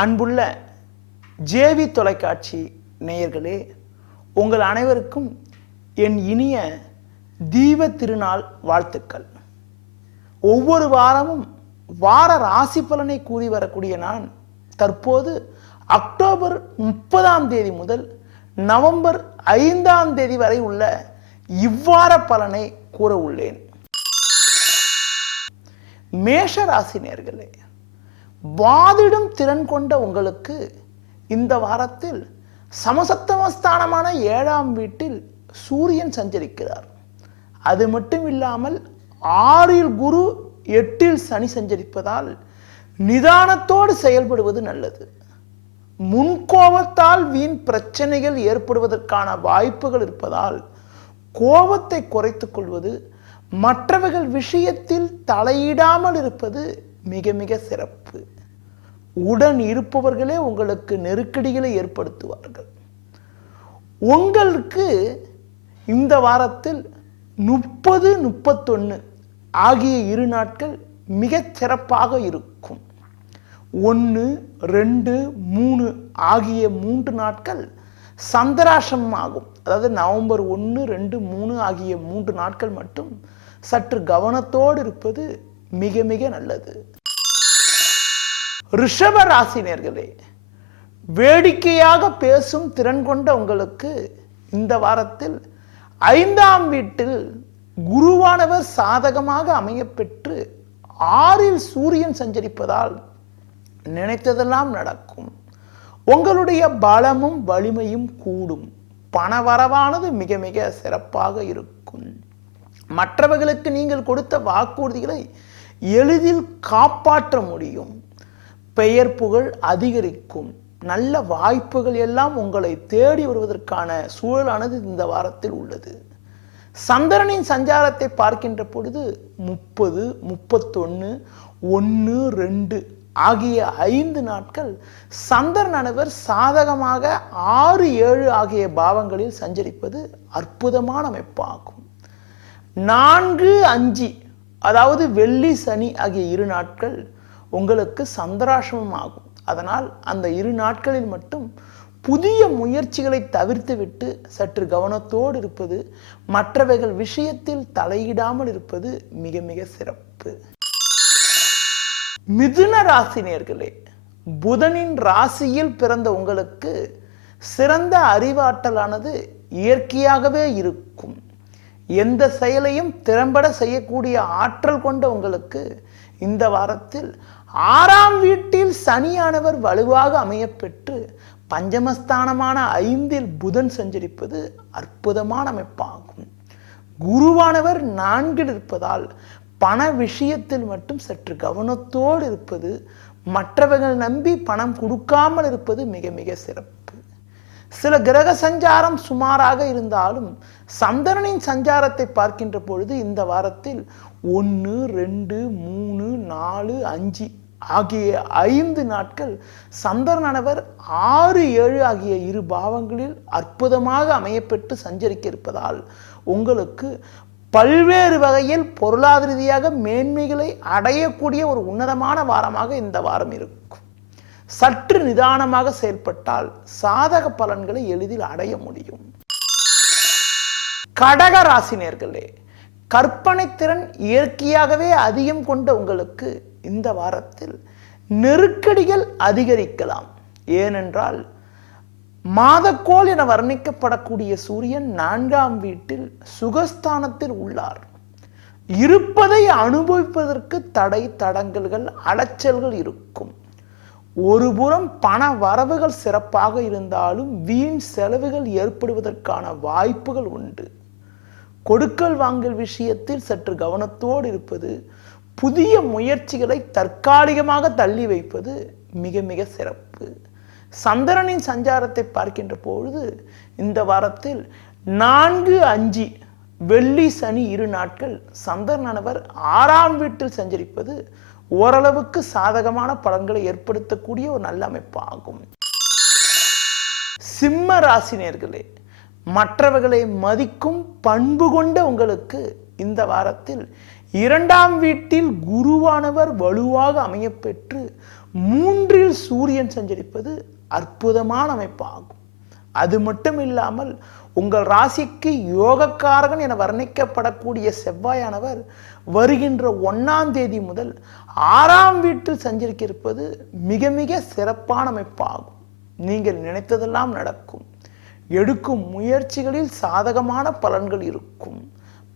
அன்புள்ள ஜேவி தொலைக்காட்சி நேயர்களே, உங்கள் அனைவருக்கும் என் இனிய தீப திருநாள் வாழ்த்துக்கள். ஒவ்வொரு வாரமும் வார ராசி பலனை கூறி வரக்கூடிய நான் தற்போது அக்டோபர் 30ஆம் தேதி முதல் நவம்பர் 5ஆம் தேதி வரை உள்ள இவ்வார பலனை கூற உள்ளேன். மேஷ ராசி நேயர்களே, வாதிடும் திறன் கொண்ட உங்களுக்கு இந்த வாரத்தில் சமசப்தமஸ்தானமான 7ஆம் வீட்டில் சூரியன் சஞ்சரிக்கிறார். அது மட்டும் இல்லாமல் 6இல் குரு 8இல் சனி சஞ்சரிப்பதால் நிதானத்தோடு செயல்படுவது நல்லது. முன்கோபத்தால் வீண் பிரச்சனைகள் ஏற்படுவதற்கான வாய்ப்புகள் இருப்பதால் கோபத்தை குறைத்துக் கொள்வது, மற்றவர்கள் விஷயத்தில் தலையிடாமல் இருப்பது மிக மிக சிறப்பு. உடன் இருப்பவர்களே உங்களுக்கு நெருக்கடிகளை ஏற்படுத்துவார்கள். உங்களுக்கு இந்த வாரத்தில் 30, 31 ஆகிய 2 நாட்கள் மிகச் சிறப்பாக இருக்கும். 1, 2, 3 ஆகிய 3 நாட்கள் சந்திராஷ்டமம் ஆகும். அதாவது நவம்பர் 1, 2, 3 ஆகிய 3 நாட்கள் மட்டும் சற்று கவனத்தோடு இருப்பது மிக மிக நல்லது. ரிஷப ராசினியர்களே, வேடிக்கையாக பேசும் திறன் கொண்ட உங்களுக்கு இந்த வாரத்தில் 5ஆம் வீட்டில் குருவானவர் சாதகமாக அமையப்பெற்று 6இல் சூரியன் சஞ்சரிப்பதால் நினைத்ததெல்லாம் நடக்கும். உங்களுடைய பலமும் வலிமையும் கூடும். பணவரவானது மிக மிக சிறப்பாக இருக்கும். மற்றவர்களுக்கு நீங்கள் கொடுத்த வாக்குறுதிகளை எளிதில் காப்பாற்ற முடியும். பெயர் புகழ் அதிகரிக்கும். நல்ல வாய்ப்புகள் எல்லாம் உங்களை தேடி வருவதற்கான சூழலானது இந்த வாரத்தில் உள்ளது. சந்திரனின் சஞ்சாரத்தை பார்க்கின்ற பொழுது 30, 31, 1, 2 ஆகிய 5 நாட்கள் சந்திரனானவர் சாதகமாக 6, 7 ஆகிய பாவங்களில் சஞ்சரிப்பது அற்புதமான அமைப்பாகும். 4, 5 அதாவது வெள்ளி சனி ஆகிய 2 நாட்கள் உங்களுக்கு சந்திராஷ்டமம் ஆகும். அதனால் அந்த 2 நாட்களில் மட்டும் புதிய முயற்சிகளை தவிர்த்துவிட்டு சற்று கவனத்தோடு இருப்பது, மற்றவர்கள் விஷயத்தில் தலையிடாமல் இருப்பது மிக மிக சிறப்பு. மிதுன ராசி நேயர்களே, புதனின் ராசியில் பிறந்த உங்களுக்கு சிறந்த அறிவாற்றலானது இயற்கையாகவே இருக்கும். எந்த செயலையும் திறம்பட செய்யக்கூடிய ஆற்றல் கொண்ட உங்களுக்கு இந்த வாரத்தில் 6ஆம் வீட்டில் சனியானவர் வலுவாக அமையப்பெற்று பஞ்சமஸ்தானமான 5இல் புதன் சஞ்சரிப்பது அற்புதமான அமைப்பாகும். குருவானவர் 4இல் இருப்பதால் பண விஷயத்தில் மட்டும் சற்று கவனத்தோடு இருப்பது, மற்றவர்கள் நம்பி பணம் கொடுக்காமல் இருப்பது மிக மிக சிறப்பு. சில கிரக சஞ்சாரம் சுமாராக இருந்தாலும் சந்திரனின் சஞ்சாரத்தை பார்க்கின்ற பொழுது இந்த வாரத்தில் 1, 2, 3, 4, 5 ஆகிய 5 நாட்கள் சந்திரனானவர் 6, 7 ஆகிய 2 பாவங்களில் அற்புதமாக அமையப்பெற்று சஞ்சரிக்க இருப்பதால் உங்களுக்கு பல்வேறு வகையில் பொருளாதார ரீதியாக மேன்மைகளை அடையக்கூடிய ஒரு உன்னதமான வாரமாக இந்த வாரம் இருக்கும். சற்று நிதானமாக செயல்பட்டால் சாதக பலன்களை எளிதில் அடைய முடியும். கடக ராசினியர்களே, கற்பனை திறன் இயற்கையாகவே அதிகம் கொண்ட உங்களுக்கு இந்த வாரத்தில் நெருக்கடிகள் அதிகரிக்கலாம். ஏனென்றால் மாதக்கோள் என வர்ணிக்கப்படக்கூடிய சூரியன் 4ஆம் வீட்டில் சுகஸ்தானத்தில் உள்ளார். இருப்பதை அனுபவிப்பதற்கு தடை தடங்கல்கள் அலைச்சல்கள் இருக்கும். ஒருபுறம் பண வரவுகள் சிறப்பாக இருந்தாலும் வீண் செலவுகள் ஏற்படுவதற்கான வாய்ப்புகள் உண்டு. கொடுக்கல் வாங்கல் விஷயத்தில் சற்று கவனத்தோடு இருப்பது, புதிய முயற்சிகளை தற்காலிகமாக தள்ளி வைப்பது மிக மிக சிறப்பு. சந்திரனின் சஞ்சாரத்தை பார்க்கின்ற பொழுது இந்த வாரத்தில் 4, 5 வெள்ளி சனி 2 நாட்கள் சந்திரனானவர் 6ஆம் வீட்டில் சஞ்சரிப்பது ஓரளவுக்கு சாதகமான பலன்களை ஏற்படுத்தக்கூடிய ஒரு நல்ல அமைப்பாகும். சிம்ம ராசினியர்களே, மற்றவர்களை மதிக்கும் பண்பு கொண்ட உங்களுக்கு இந்த வாரத்தில் இரண்டாம் வீட்டில் குருவானவர் வலுவாக அமையப்பெற்று 3ல் சூரியன் சஞ்சரிப்பது அற்புதமான அமைப்பாகும். அது மட்டும் இல்லாமல் உங்கள் ராசிக்கு யோகக்காரகன் என வர்ணிக்கப்படக்கூடிய செவ்வாயானவர் வருகின்ற 1ஆம் தேதி முதல் 6ஆம் வீட்டில் சஞ்சரிக்க இருப்பது மிக மிக சிறப்பான அமைப்பாகும். நீங்கள் நினைத்ததெல்லாம் நடக்கும். எடுக்கும் முயற்சிகளில் சாதகமான பலன்கள் இருக்கும்.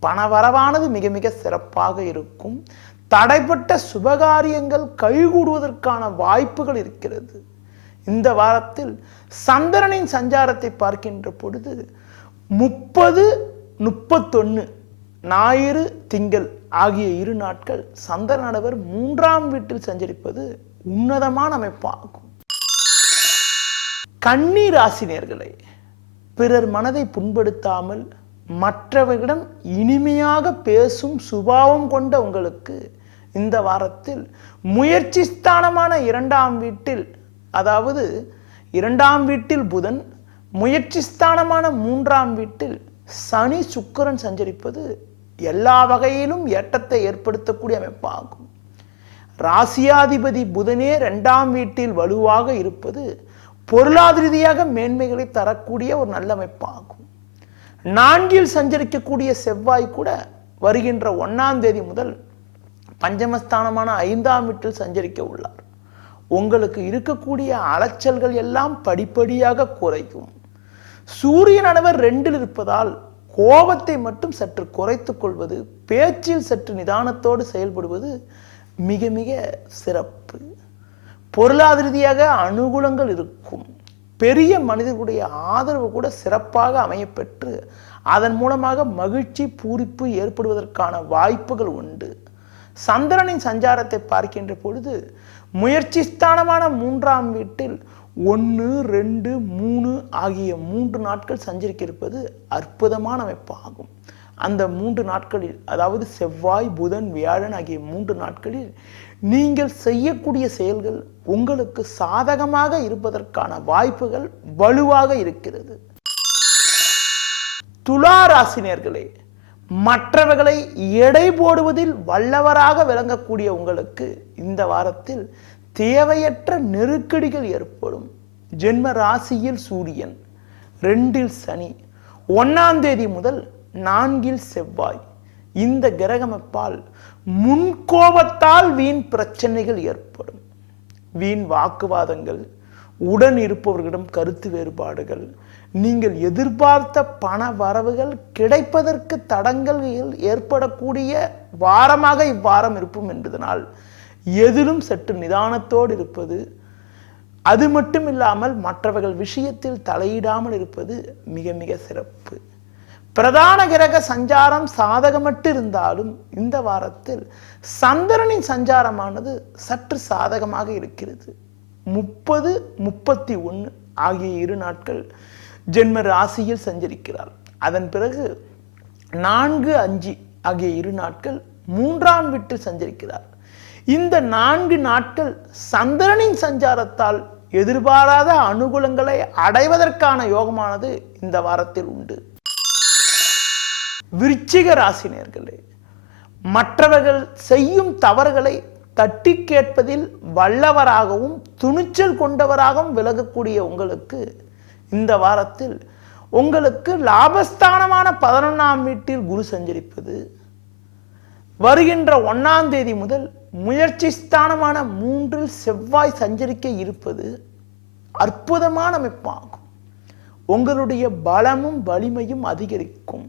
பணவரவானது மிக மிக சிறப்பாக இருக்கும். தடைப்பட்ட சுபகாரியங்கள் கைகூடுவதற்கான வாய்ப்புகள் இருக்கிறது. இந்த வாரத்தில் சந்திரனின் சஞ்சாரத்தை பார்க்கின்ற பொழுது 30, 31 ஞாயிறு திங்கள் ஆகிய 2 நாட்கள் சந்திரனானவர் 3ஆம் வீட்டில் சஞ்சரிப்பது உன்னதமான அமைப்பாகும். கன்னி ராசினியர்களே, பிறர் மனதை புண்படுத்தாமல் மற்றவர்களிடம் இனிமையாக பேசும் சுபாவம் கொண்ட உங்களுக்கு இந்த வாரத்தில் முயற்சி ஸ்தானமான 2ஆம் வீட்டில், அதாவது 2ஆம் வீட்டில் புதன், முயற்சி ஸ்தானமான 3ஆம் வீட்டில் சனி சுக்கிரன் சஞ்சரிப்பது எல்லா வகையிலும் ஏற்றத்தை ஏற்படுத்தக்கூடிய அமைப்பாகும். ராசியாதிபதி புதனே 2ஆம் வீட்டில் வலுவாக இருப்பது பொருளாதார ரீதியாக மேன்மைகளை தரக்கூடிய ஒரு நல்ல அமைப்பாகும். 4ல் சஞ்சரிக்கக்கூடிய செவ்வாய் கூட வருகின்ற 1ஆம் தேதி முதல் பஞ்சமஸ்தானமான 5ஆம் வீட்டில் சஞ்சரிக்க உள்ளார். உங்களுக்கு இருக்கக்கூடிய அலைச்சல்கள் எல்லாம் படிப்படியாக குறையும். சூரியனானவர் 2ல் இருப்பதால் கோபத்தை மட்டும் சற்று குறைத்துக் கொள்வது, பேச்சில் சற்று நிதானத்தோடு செயல்படுவது மிக மிக சிறப்பு. பொருளாதார ரீதியாக அனுகூலங்கள் இருக்கும். பெரிய மனிதர்களுடைய ஆதரவு கூட சிறப்பாக அமையப்பெற்று அதன் மூலமாக மகிழ்ச்சி பூரிப்பு ஏற்படுவதற்கான வாய்ப்புகள் உண்டு. சந்திரனின் சஞ்சாரத்தை பார்க்கின்ற பொழுது முயற்சி ஸ்தானமான 3ஆம் வீட்டில் 1, 2, 3 ஆகிய 3 நாட்கள் சஞ்சரிக்க இருப்பது அற்புதமான அமைப்பாகும். அந்த 3 நாட்களில், அதாவது செவ்வாய், புதன், வியாழன் ஆகிய 3 நாட்களில் நீங்கள் செய்யக்கூடிய செயல்கள் உங்களுக்கு சாதகமாக இருப்பதற்கான வாய்ப்புகள் வலுவாக இருக்கிறது. துலா ராசினியர்களே, மற்றவர்களை எடை போடுவதில் வல்லவராக விளங்கக்கூடிய உங்களுக்கு இந்த வாரத்தில் தேவையற்ற நெருக்கடிகள் ஏற்படும். ஜென்ம ராசியில் சூரியன், 2ல் சனி, 1ஆம் தேதி முதல் 4ல் செவ்வாய். இந்த கிரகமைப்பால் முன்கோபத்தால் வீண் பிரச்சனைகள் ஏற்படும். வீண் வாக்குவாதங்கள், உடன் இருப்பவர்களிடம் கருத்து வேறுபாடுகள், நீங்கள் எதிர்பார்த்த பண வரவுகள் கிடைப்பதற்கு தடங்கள் ஏற்படக்கூடிய வாரமாக இவ்வாரம் இருக்கும் என்பதனால் எதிலும் சற்று நிதானத்தோடு இருப்பது, அது மட்டும் இல்லாமல் மற்றவர்கள் விஷயத்தில் தலையிடாமல் இருப்பது மிக மிக சிறப்பு. பிரதான கிரக சஞ்சாரம் சாதகமட்டு இருந்தாலும் இந்த வாரத்தில் சந்திரனின் சஞ்சாரமானது சற்று சாதகமாக இருக்கிறது. 30, 31 ஆகிய 2 நாட்கள் ஜென்ம ராசியில் சஞ்சரிக்கிறார். அதன் பிறகு 4, 5 ஆகிய 2 நாட்கள் 3ஆம் வீட்டில் சஞ்சரிக்கிறார். இந்த 4 நாட்கள் சந்திரனின் சஞ்சாரத்தால் எதிர்பாராத அனுகூலங்களை அடைவதற்கான யோகமானது இந்த வாரத்தில் உண்டு. விருச்சிக ராசினியர்களே, மற்றவர்கள் செய்யும் தவறுகளை தட்டி கேட்பதில் வல்லவராகவும் துணிச்சல் கொண்டவராகவும் விலகக்கூடிய உங்களுக்கு இந்த வாரத்தில் உங்களுக்கு லாபஸ்தானமான 11ஆம் வீட்டில் குரு சஞ்சரிப்பது, வருகின்ற 1ஆம் தேதி முதல் முயற்சி ஸ்தானமான 3ல் செவ்வாய் சஞ்சரிக்க இருப்பது அற்புதமான அமைப்பாகும். உங்களுடைய பலமும் வலிமையும் அதிகரிக்கும்.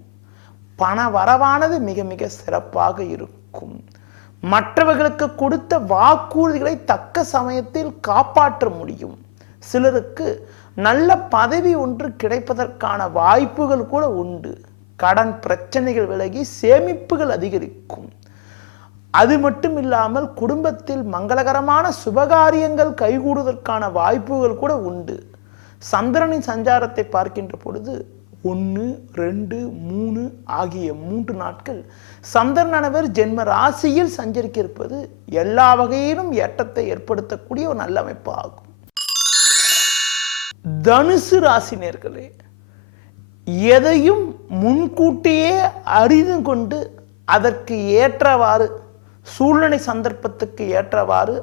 பண வரவானது மிக மிக சிறப்பாக இருக்கும். மற்றவர்களுக்கு கொடுத்த வாக்குறுதிகளை தக்க சமயத்தில் காப்பாற்ற முடியும். சிலருக்கு நல்ல பதவி ஒன்று கிடைப்பதற்கான வாய்ப்புகள் கூட உண்டு. கடன் பிரச்சனைகள் விலகி சேமிப்புகள் அதிகரிக்கும். அது மட்டும் இல்லாமல் குடும்பத்தில் மங்களகரமான சுபகாரியங்கள் கைகூடுவதற்கான வாய்ப்புகள் கூட உண்டு. சந்திரனின் சஞ்சாரத்தை பார்க்கின்ற பொழுது 1, 2, 3 ஆகிய 3 நாட்கள் சந்திரனானவர் ஜென்ம ராசியில் சஞ்சரிக்க இருப்பது எல்லா வகையிலும் ஏற்றத்தை ஏற்படுத்தக்கூடிய ஒரு நல்ல அமைப்பு ஆகும். தனுசு ராசினியர்களே, எதையும் முன்கூட்டியே அறிந்து கொண்டு அதற்கு ஏற்றவாறு சூழ்நிலை சந்தர்ப்பத்துக்கு ஏற்றவாறு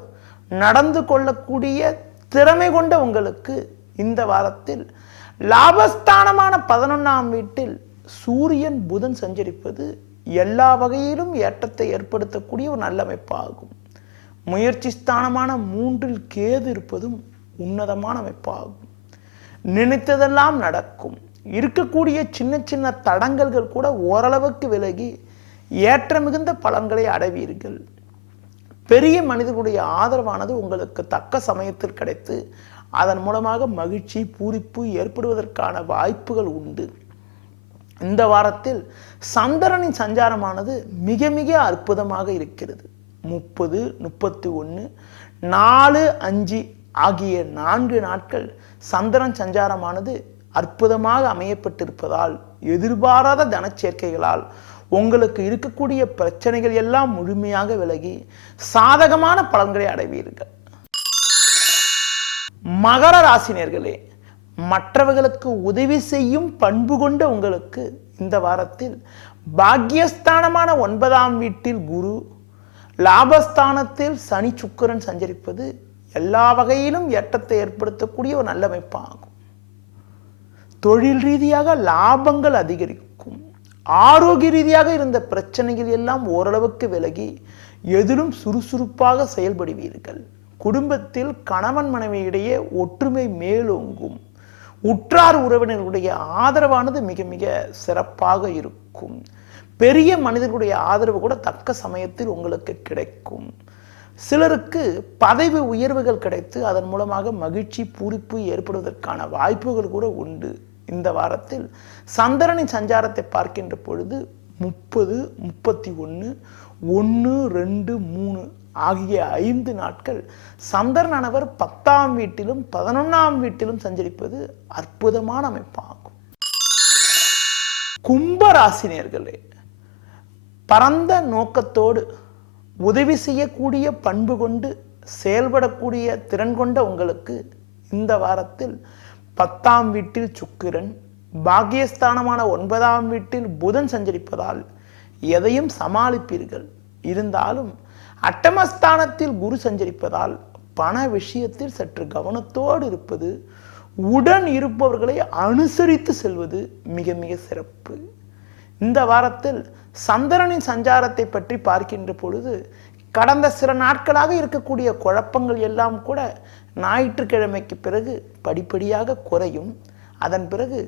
நடந்து கொள்ளக்கூடிய திறமை கொண்ட உங்களுக்கு இந்த வாரத்தில் லாபஸ்தானமான 11ஆம் வீட்டில் சூரியன் புதன் சஞ்சரிப்பது எல்லா வகையிலும் ஏற்றத்தை ஏற்படுத்தக்கூடிய ஒரு நல்ல அமைப்பாகும். முயற்சி ஸ்தானமான 3இல் கேது இருப்பதும் உன்னதமான அமைப்பாகும். நினைத்ததெல்லாம் நடக்கும். இருக்கக்கூடிய சின்ன சின்ன தடங்கல்கள் கூட ஓரளவுக்கு விலகி ஏற்ற மிகுந்த பலன்களை அடைவீர்கள். பெரிய மனிதர்களுடைய ஆதரவானது உங்களுக்கு தக்க சமயத்தில் கிடைத்து அதன் மூலமாக மகிழ்ச்சி பூரிப்பு ஏற்படுவதற்கான வாய்ப்புகள் உண்டு. இந்த வாரத்தில் சந்திரனின் சஞ்சாரமானது மிக மிக அற்புதமாக இருக்கிறது. 30, 31, 4, 5 ஆகிய 4 நாட்கள் சந்திரன் சஞ்சாரமானது அற்புதமாக அமையப்பட்டிருப்பதால் எதிர்பாராத தனச்சேர்க்கைகளால் உங்களுக்கு இருக்கக்கூடிய பிரச்சனைகள் எல்லாம் முழுமையாக விலகி சாதகமான பலன்களை அடைவீர்கள். மகர ராசினியர்களே, மற்றவர்களுக்கு உதவி செய்யும் பண்பு கொண்ட உங்களுக்கு இந்த வாரத்தில் பாக்கியஸ்தானமான 9ஆம் வீட்டில் குரு, லாபஸ்தானத்தில் சனி சுக்கிரன் சஞ்சரிப்பது எல்லா வகையிலும் ஏற்றத்தை ஏற்படுத்தக்கூடிய ஒரு நல்ல அமைப்பாகும். தொழில் ரீதியாக லாபங்கள் அதிகரிக்கும். ஆரோக்கிய ரீதியாக இருந்த பிரச்சனைகள் எல்லாம் ஓரளவுக்கு விலகி எதிலும் சுறுசுறுப்பாக செயல்படுவீர்கள். குடும்பத்தில் கணவன் மனைவியிடையே ஒற்றுமை மேலோங்கும். உற்றார் உறவினர்களுடைய ஆதரவானது மிக மிக சிறப்பாக இருக்கும். பெரிய மனிதர்களுடைய ஆதரவு கூட தக்க சமயத்தில் உங்களுக்கு கிடைக்கும். சிலருக்கு பதவி உயர்வுகள் கிடைத்து அதன் மூலமாக மகிழ்ச்சி பூரிப்பு ஏற்படுவதற்கான வாய்ப்புகள் கூட உண்டு. இந்த வாரத்தில் சந்திரனின் சஞ்சாரத்தை பார்க்கின்ற பொழுது 30, 31, 1, 2, 3 ஆகிய 5 நாட்கள் சந்திரனானவர் 10ஆம் வீட்டிலும் 11ஆம் வீட்டிலும் சஞ்சரிப்பது அற்புதமான அமைப்பாகும். கும்பராசினியர்களே, பரந்த நோக்கத்தோடு உதவி செய்யக்கூடிய பண்பு கொண்டு செயல்படக்கூடிய திறன் கொண்ட உங்களுக்கு இந்த வாரத்தில் 10ஆம் வீட்டில் சுக்கிரன், பாக்கியஸ்தானமான 9ஆம் வீட்டில் புதன் சஞ்சரிப்பதால் எதையும் சமாளிப்பீர்கள். இருந்தாலும் அட்டமஸ்தானத்தில் குரு சஞ்சரிப்பதால் பண விஷயத்தில் சற்று கவனத்தோடு இருப்பது, உடன் இருப்பவர்களை அனுசரித்து செல்வது மிக மிக சிறப்பு. இந்த வாரத்தில் சந்திரனின் சஞ்சாரத்தை பற்றி பார்க்கின்ற பொழுது கடந்த சில நாட்களாக இருக்கக்கூடிய குழப்பங்கள் எல்லாம் கூட ஞாயிற்றுக்கிழமைக்கு பிறகு படிப்படியாக குறையும். அதன் பிறகு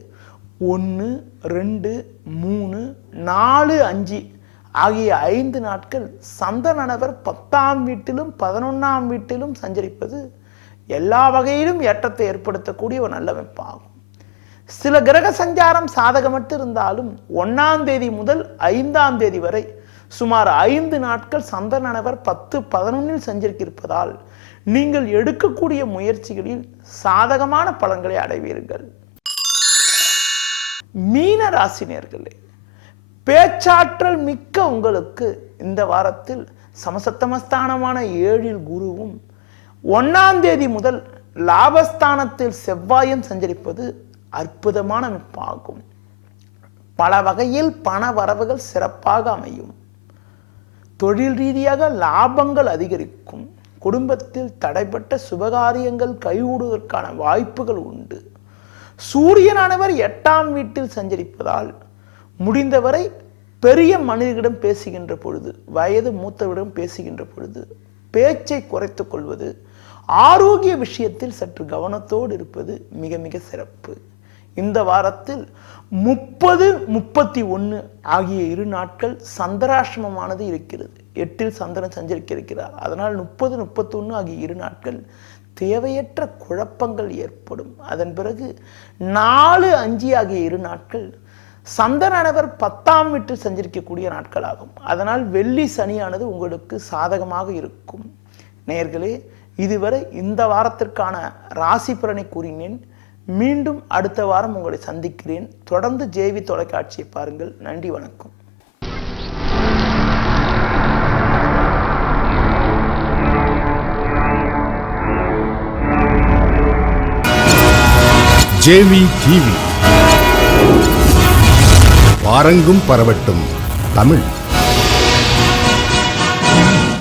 1, 2, 3, 4, 5 ஆகிய 5 நாட்கள் சந்திரனானவர் 10ஆம் வீட்டிலும் 11ஆம் வீட்டிலும் சஞ்சரிப்பது எல்லா வகையிலும் ஏற்றத்தை ஏற்படுத்தக்கூடிய ஒரு நல்ல அமைப்பாகும். சில கிரக சஞ்சாரம் சாதகமற்று இருந்தாலும் 1ஆம் தேதி முதல் 5ஆம் தேதி வரை சுமார் 5 நாட்கள் சந்திரனானவர் 10, 11இல் சஞ்சரித்திருப்பதால் நீங்கள் எடுக்கக்கூடிய முயற்சிகளில் சாதகமான பலன்களை அடைவீர்கள். மீன ராசினியர்களே, பேச்சாற்றல் மிக்க உங்களுக்கு இந்த வாரத்தில் சமசப்தமஸ்தானமான 7இல் குருவும் 1ஆம் தேதி முதல் லாபஸ்தானத்தில் செவ்வாயும் சஞ்சரிப்பது அற்புதமான அமைப்பாகும். பல வகையில் பண வரவுகள் சிறப்பாக அமையும். தொழில் ரீதியாக லாபங்கள் அதிகரிக்கும். குடும்பத்தில் தடைப்பட்ட சுபகாரியங்கள் கைகூடுவதற்கான வாய்ப்புகள் உண்டு. சூரியனானவர் 8ஆம் வீட்டில் சஞ்சரிப்பதால் முடிந்தவரை பெரிய மனிதர்களிடம் பேசுகின்ற பொழுது, வயது மூத்தவரிடம் பேசுகின்ற பொழுது பேச்சை குறைத்துக் கொள்வது, ஆரோக்கிய விஷயத்தில் சற்று கவனத்தோடு இருப்பது மிக மிக சிறப்பு. இந்த வாரத்தில் 30, 31 ஆகிய 2 நாட்கள் சந்திராஷ்டமமானது இருக்கிறது. 8இல் சந்திரன் சஞ்சரிக்க இருக்கிறார். அதனால் 30, 31 ஆகிய 2 நாட்கள் தேவையற்ற குழப்பங்கள் ஏற்படும். அதன் பிறகு 4, 5 ஆகிய 2 நாட்கள் சந்திரனானவர் 10ஆம் வீட்டில் சஞ்சரிக்கக்கூடிய நாட்களாகும். அதனால் வெள்ளி சனியானது உங்களுக்கு சாதகமாக இருக்கும். நேயர்களே, இதுவரை இந்த வாரத்திற்கான ராசி பலனை கூறினேன். மீண்டும் அடுத்த வாரம் உங்களை சந்திக்கிறேன். தொடர்ந்து ஜேவி தொலைக்காட்சியை பாருங்கள். நன்றி, வணக்கம். ஜேவி டிவி, வாரங்கும் பரவட்டும் தமிழ்.